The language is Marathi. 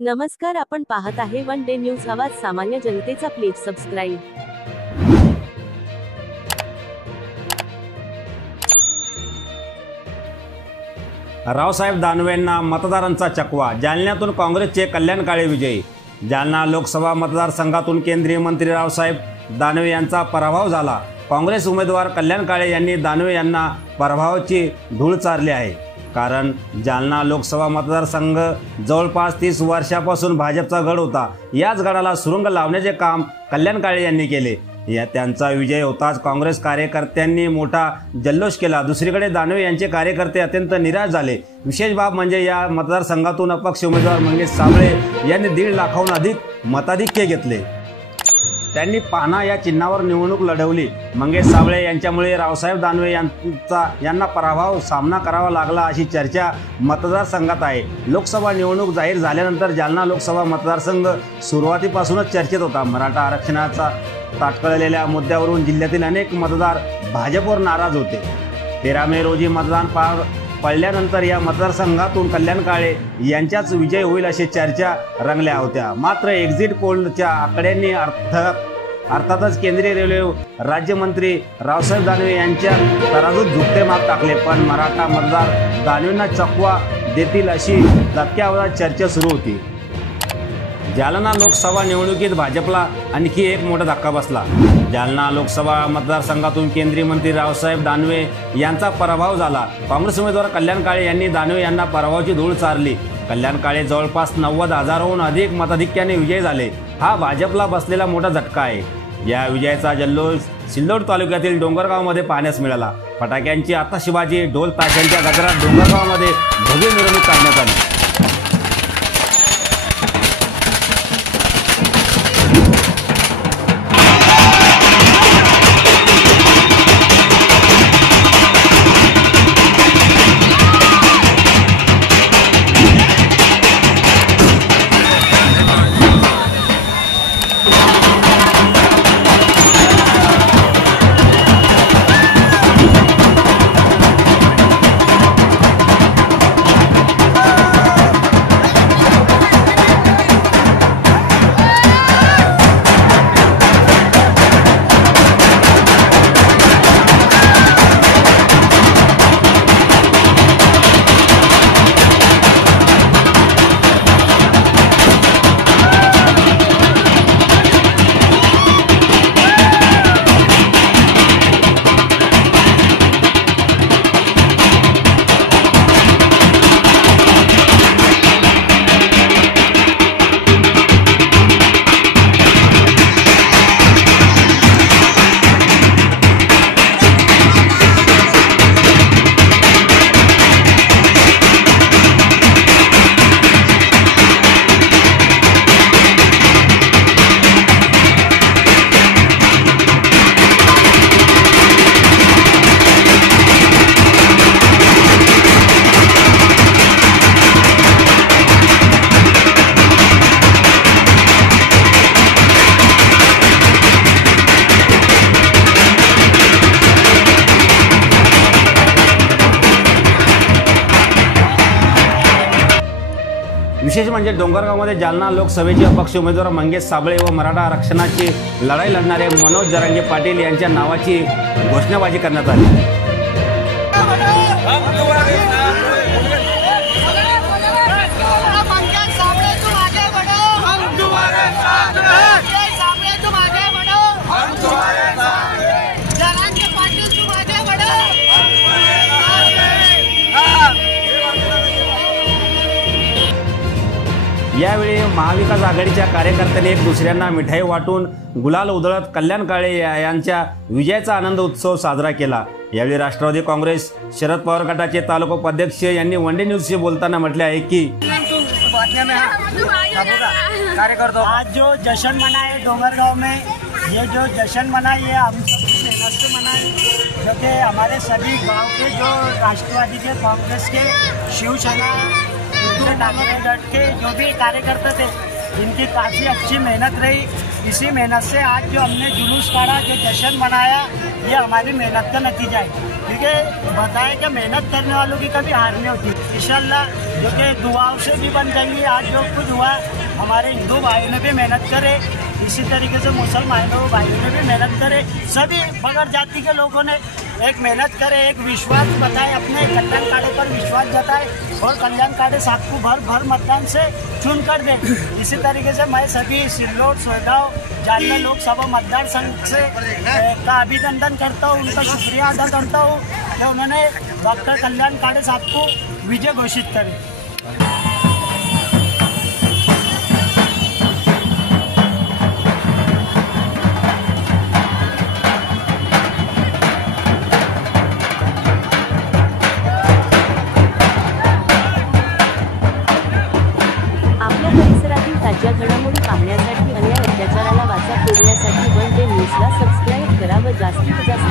नमस्कार, आपण पाहत आहे वन डे न्यूज आवाज सामान्य जनतेचा. Please subscribe. रावसाहेब दानवेंना मतदारांचा चकवा. जालन्यातून काँग्रेसचे कल्याण काळे विजयी. जालना लोकसभा मतदारसंघातून केंद्रीय मंत्री रावसाहेब दानवे यांचा पराभव झाला. काँग्रेस उमेदवार कल्याण काळे यांनी दानवे यांना पराभवाची धूळ चारली आहे. कारण जालना लोकसभा मतदारसंघ जवळपास 30 वर्षापासून भाजपचा गड होता. याच गडाला सुरुंग लावण्याचे काम कल्याण काळे यांनी केले. त्यांचा विजय होताच काँग्रेस कार्यकर्त्यांनी मोठा जल्लोष केला. दुसरीकडे दानवे यांचे कार्यकर्ते अत्यंत निराश झाले. विशेष बाब म्हणजे या मतदारसंघातून अपक्ष उमेदवार मंगेश साबळे यांनी 1.5 लाखाहून अधिक मताधिक्य घेतले. त्यांनी पाना या चिन्हावर निवडणूक लढवली. मंगेश साबळे यांच्यामुळे रावसाहेब दानवे यांना पराभव सामना करावा लागला अशी चर्चा मतदारसंघात आहे. लोकसभा निवडणूक जाहीर झाल्यानंतर जालना लोकसभा मतदारसंघ सुरुवातीपासूनच चर्चेत होता. मराठा आरक्षणाचा ताटकळलेल्या मुद्द्यावरून जिल्ह्यातील अनेक मतदार भाजपवर नाराज होते. 13 मे रोजी मतदान पार पडल्यानंतर या मतदारसंघातून कल्याण काळे यांच्याच विजय होईल अशी चर्चा रंगल्या होत्या. मात्र एक्झिट पोलच्या आकड्यांनी अर्थातच केंद्रीय रेल्वे राज्यमंत्री रावसाहेब दानवे यांच्या तराजूत झुकते माप टाकले. पण मराठा मतदार दानवेंना चकवा देतील अशी दबक्या आवाजात चर्चा सुरू होती. जालना लोकसभा निवडणुकीत भाजपला आणखी एक मोठा धक्का बसला. जालना लोकसभा मतदारसंघातून केंद्रीय मंत्री रावसाहेब दानवे यांचा पराभव झाला. काँग्रेस उमेदवार कल्याण काळे यांनी दानवे यांना पराभवाची धूळ चारली. कल्याण काळे जवळपास 90,000हून अधिक मताधिक्याने विजयी झाले. हा भाजपला बसलेला मोठा झटका आहे. या विजयाचा जल्लोष सिल्लोड तालुक्यातील डोंगरगावमध्ये पाहण्यास मिळाला. फटाक्यांची आतषबाजी, ढोल ताशांच्या गजरात डोंगरगावमध्ये भव्य मिरवणूक काढण्यात आली. विशेष म्हणजे डोंगरगावमध्ये जालना लोकसभेचे अपक्ष उमेदवार मंगेश साबळे व मराठा आरक्षणाची लढाई लढणारे मनोज जरांगे पाटील यांच्या नावाची घोषणाबाजी करण्यात आली. यावेळी महाविकास आघाडीच्या कार्यकर्त्यांनी एक दुसऱ्यांना मिठाई वाटून गुलाल उधळत कल्याण काळे यांच्या विजयाचा आनंद उत्सव साजरा केला. यावेळी राष्ट्रवादी काँग्रेस शरद पवार गटाचे तालुका उपाध्यक्ष यांनी वन डे न्यूजशी बोलताना म्हटले आहे की आज जो जश्न मना है डोंगरगांव में, ये जो जश्न मना ये हम सबकी मेहनत से मना है, क्योंकि हमारे सभी गांव के जो राष्ट्रवादी के, कांग्रेस के, शिवसेना के जो भी कार्यकर्ता थे, इनकी काफ़ी अच्छी मेहनत रही इसी मेहनत से आज जो हमने जुलूस काढ़ा, जो जश्न मनाया, ये हमारी मेहनत का नतीजा है। क्योंकि बताया कि मेहनत करने वालों की कभी हार नहीं होती। इंशाल्लाह जो कि दुआओं से भी बन जाएंगी। आज जो कुछ हुआ, हमारे हिंदू भाइयों ने भी मेहनत करे, इसी तरीके से मुसलमानों भाइयों ने भी मेहनत करे, सभी बगैर जाति के लोगों ने एक मेहनत करे, एक विश्वास बताए, अपने कल्याण काढ़े पर विश्वास जताए और कल्याण काढ़े साहब को भर मतदान से चुन कर दे। इसी तरीके से मैं सभी सिल्लोड, सोयगांव, जालना लोकसभा मतदार संघ से का अभिनंदन करता हूँ, उनका शुक्रिया अदा करता हूँ कि उन्होंने डॉक्टर कल्याण काढ़े साहब को विजय घोषित करे। आपल्या परिसरातील ताज्या घडामोडी पाहण्यासाठी आणि या अत्याचाराला वाचा फोडण्यासाठी वन डे न्यूजला सबस्क्राईब करा व जास्तीत जास्त